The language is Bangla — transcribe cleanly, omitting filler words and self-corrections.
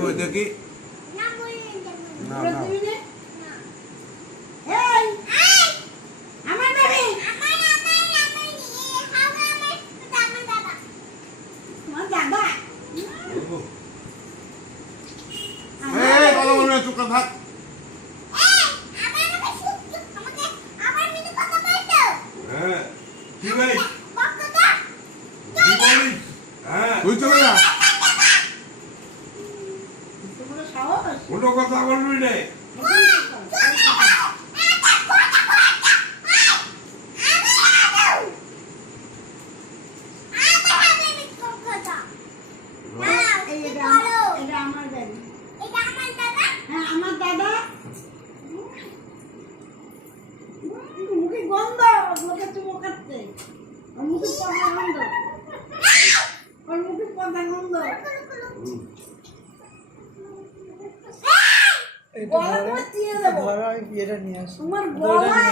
কই দেখি না না না এই আমার বেবি তোমার দাদা এই কথা বলবে চুপ করে থাক হ্যাঁ কি ভাই কি বলিস হ্যাঁ তুই চলে যা তোমার সাহস কোনো কথা বলবি না এটা আমার বেবি হ্যাঁ আমার দাদা মুখে গন্ধ মুখে চুমো খাচ্ছে আর মুখে পর্দা গন্ধ আর মুখে পর্দা গন্ধ এটা গলা দিয়ে দেবো ধরো এটা নিয়ে আসো তোমার গলা